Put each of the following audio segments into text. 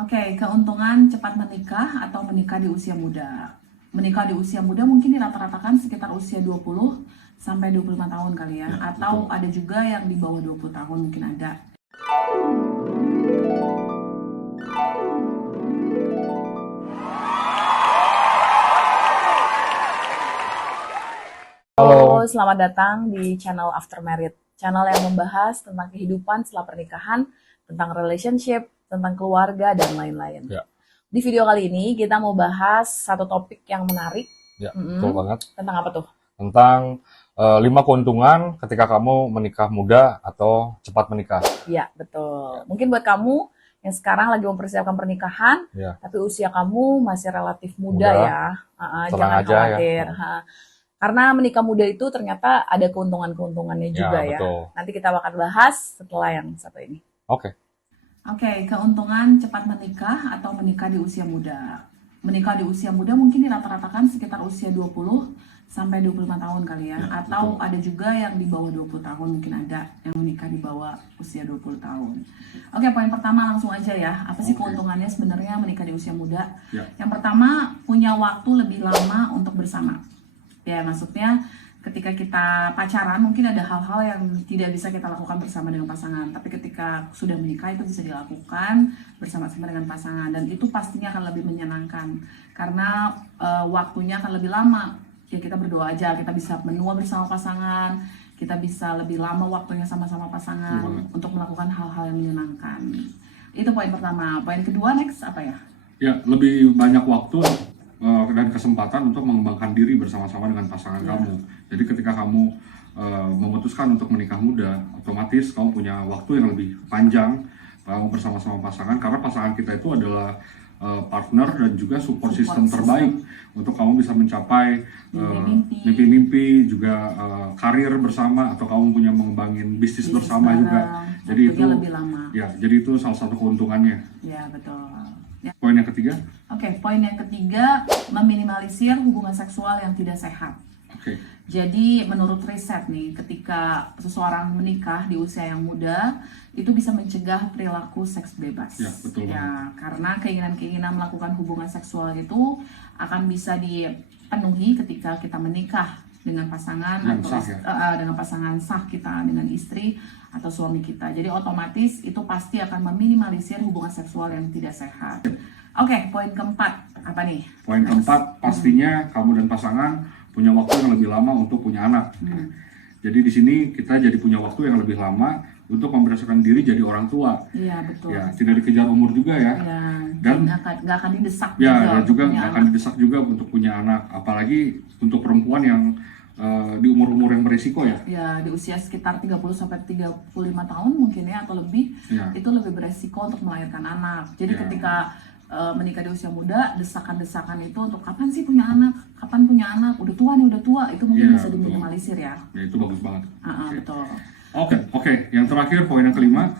Oke, keuntungan cepat menikah atau menikah di usia muda. Menikah di usia muda mungkin dirata-ratakan sekitar usia 20 sampai 25 tahun kali ya. Ya, Atau betul. ada juga yang di bawah 20 tahun mungkin ada. Halo, Halo, selamat datang di channel After Married. Channel yang membahas tentang kehidupan setelah pernikahan, tentang relationship, tentang keluarga, dan lain-lain. ya, Di video kali ini kita mau bahas satu topik yang menarik. ya, betul banget. Tentang apa tuh? Tentang 5 keuntungan ketika kamu menikah muda atau cepat menikah. Ya, betul. Mungkin buat kamu yang sekarang lagi mempersiapkan pernikahan, Ya, tapi usia kamu masih relatif muda muda, ya. tenang Jangan aja ya. khawatir. Karena menikah muda itu ternyata ada keuntungan-keuntungannya Ya, juga ya. betul. Nanti kita akan bahas setelah yang satu ini. Oke, Oke, keuntungan cepat menikah atau menikah di usia muda. Menikah di usia muda mungkin dirata-ratakan sekitar usia 20 sampai 25 tahun kali ya. Ya, Atau betul. ada juga yang di bawah 20 tahun, mungkin ada yang menikah di bawah usia 20 tahun. Oke, poin pertama langsung aja ya. Apa sih Oke. keuntungannya sebenarnya menikah di usia muda? Ya. Yang pertama, punya waktu lebih lama untuk bersama. Ya, maksudnya ketika kita pacaran mungkin ada hal-hal yang tidak bisa kita lakukan bersama dengan pasangan, tapi ketika sudah menikah itu bisa dilakukan bersama-sama dengan pasangan, dan itu pastinya akan lebih menyenangkan karena waktunya akan lebih lama. Ya, kita berdoa aja kita bisa menua bersama pasangan, kita bisa lebih lama waktunya sama-sama pasangan untuk melakukan hal-hal yang menyenangkan. Itu poin pertama. Poin kedua, next apa ya? Ya, lebih banyak waktu dan kesempatan untuk mengembangkan diri bersama-sama dengan pasangan kamu. Jadi ketika kamu memutuskan untuk menikah muda, otomatis kamu punya waktu yang lebih panjang kamu bersama-sama pasangan, karena pasangan kita itu adalah partner dan juga support system terbaik untuk kamu bisa mencapai mimpi-mimpi, juga karir bersama, atau kamu punya mengembangin bisnis bersama juga. Jadi itu lebih lama. ya, jadi itu salah satu keuntungannya. Ya, betul. Ya. Poin yang ketiga. Oke, poin yang ketiga, meminimalisir hubungan seksual yang tidak sehat. Oke. Jadi menurut riset nih, ketika seseorang menikah di usia yang muda, itu bisa mencegah perilaku seks bebas. Ya, betul ya, karena keinginan-keinginan melakukan hubungan seksual itu akan bisa dipenuhi ketika kita menikah dengan pasangan Yang atau sah, dengan pasangan sah kita, dengan istri atau suami kita. Jadi otomatis itu pasti akan meminimalisir hubungan seksual yang tidak sehat. Oke, poin keempat apa nih? Poin keempat, pastinya kamu dan pasangan punya waktu yang lebih lama untuk punya anak. Jadi di sini kita jadi punya waktu yang lebih lama untuk mempersiapkan diri jadi orang tua. Iya, betul. Ya, tidak dikejar umur juga ya. Ya, Dan nggak akan didesak ya, dan juga punya nggak akan anak. didesak juga untuk punya anak. Apalagi untuk perempuan yang di umur-umur yang beresiko ya. Ya, di usia sekitar 30 sampai 35 tahun mungkin ya, atau lebih, Ya. itu lebih beresiko untuk melahirkan anak. Jadi Ya. ketika menikah di usia muda, desakan-desakan itu untuk kapan sih punya anak, kapan punya anak, udah tua nih, udah tua, itu mungkin Ya, bisa betul. diminimalisir ya. Ya, itu bagus banget. Oke. Betul. Oke. Yang terakhir, poin yang kelima.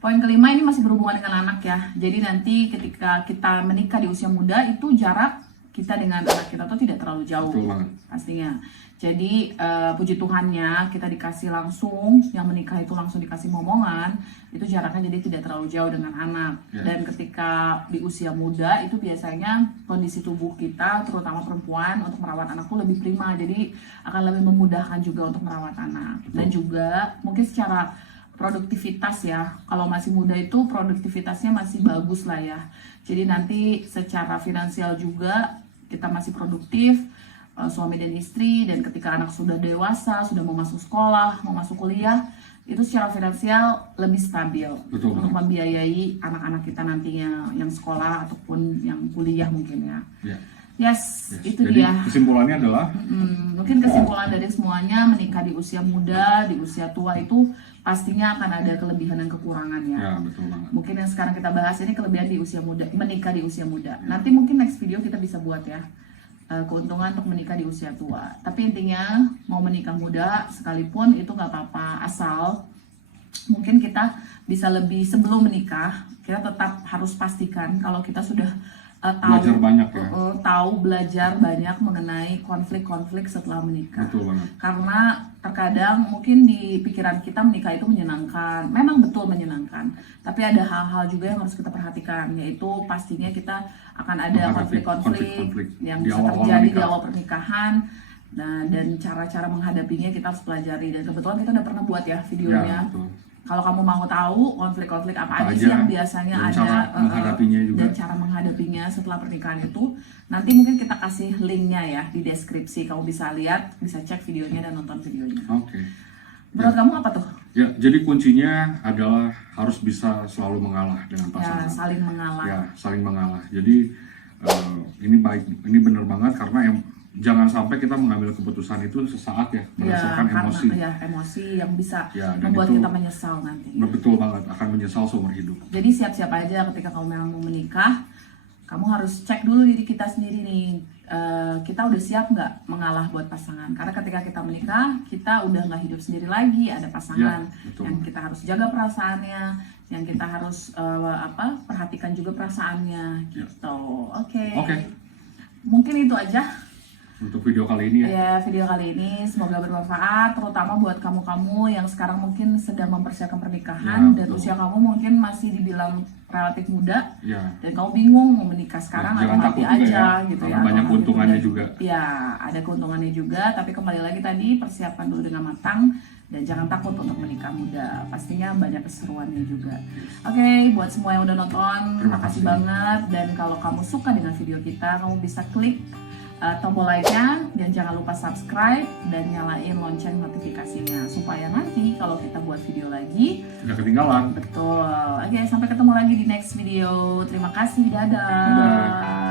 Poin kelima ini masih berhubungan dengan anak ya. Jadi nanti ketika kita menikah di usia muda, itu jarak kita dengan anak kita tuh tidak terlalu jauh. Betul banget. Pastinya. Jadi puji Tuhannya kita dikasih langsung, yang menikah itu langsung dikasih momongan, itu jaraknya jadi tidak terlalu jauh dengan anak. Ya. Dan ketika di usia muda itu biasanya kondisi tubuh kita, terutama perempuan, untuk merawat anak tuh lebih prima. Jadi akan lebih memudahkan juga untuk merawat anak. Betul. Dan juga mungkin secara produktivitas ya, kalau masih muda itu produktivitasnya masih bagus lah ya. Jadi nanti secara finansial juga kita masih produktif, suami dan istri, dan ketika anak sudah dewasa, sudah mau masuk sekolah, mau masuk kuliah, itu secara finansial lebih stabil. Betul. Untuk membiayai anak-anak kita nantinya yang sekolah ataupun yang kuliah mungkin ya. Ya. Yes, itu Jadi dia. kesimpulannya adalah Mungkin kesimpulan dari semuanya, menikah di usia muda, di usia tua itu pastinya akan ada kelebihan dan kekurangannya. ya, betul banget. Mungkin yang sekarang kita bahas ini kelebihan di usia muda, menikah di usia muda. Nanti mungkin next video kita bisa buat ya, keuntungan untuk menikah di usia tua. Tapi intinya mau menikah muda sekalipun itu nggak apa-apa, asal mungkin kita bisa lebih sebelum menikah, kita tetap harus pastikan kalau kita sudah belajar banyak ya. Tahu belajar banyak mengenai konflik-konflik setelah menikah. Betul banget. Karena terkadang mungkin di pikiran kita menikah itu menyenangkan, memang betul menyenangkan, tapi ada hal-hal juga yang harus kita perhatikan, yaitu pastinya kita akan ada Menghadapi konflik-konflik yang di bisa awal-awal terjadi di menikah. awal pernikahan. Nah, dan cara-cara menghadapinya kita harus pelajari, dan kebetulan kita udah pernah buat ya videonya. Ya, betul. Kalau kamu mau tahu konflik-konflik apa Apa aja sih aja, yang biasanya dan ada, cara menghadapinya juga. dan cara menghadapinya setelah pernikahan itu, nanti mungkin kita kasih linknya ya di deskripsi. Kamu bisa lihat, bisa cek videonya dan nonton videonya. Oke. Menurut kamu apa tuh? Ya, jadi kuncinya adalah harus bisa selalu mengalah dengan Ya, pasangan. saling mengalah. Ya, saling mengalah. Jadi ini baik, ini benar banget karena jangan sampai kita mengambil keputusan itu sesaat ya berdasarkan emosi. Ya, emosi yang bisa Ya, dan membuat itu kita menyesal nanti. Betul banget, akan menyesal seumur hidup. Jadi siap-siap aja ketika kamu memang mau menikah, kamu harus cek dulu diri kita sendiri nih. Kita udah siap nggak mengalah buat pasangan? Karena ketika kita menikah, kita udah nggak hidup sendiri lagi, ada pasangan Ya, betul. yang kita harus jaga perasaannya, yang kita harus perhatikan juga perasaannya gitu. Oke. Mungkin itu aja Untuk video kali ini ya. ya, video kali ini. Semoga bermanfaat, terutama buat kamu-kamu yang sekarang mungkin sedang mempersiapkan pernikahan Ya, dan betul. usia kamu mungkin masih dibilang relatif muda, Ya. dan kamu bingung mau menikah sekarang atau Jangan nanti takut juga aja ya, gitu karena ya. banyak atau nanti keuntungannya tunda. juga. Ya, ada keuntungannya juga, tapi kembali lagi tadi persiapkan dulu dengan matang dan jangan takut untuk menikah muda. Pastinya banyak keseruannya juga. Oke, buat semua yang udah nonton, Terima makasih kasih. banget. Dan kalau kamu suka dengan video kita, kamu bisa klik tombol like-nya dan jangan lupa subscribe dan nyalain lonceng notifikasinya supaya nanti kalau kita buat video lagi Tidak ketinggalan. betul. Oke, sampai ketemu lagi di next video. Terima kasih, dadah. Dadah.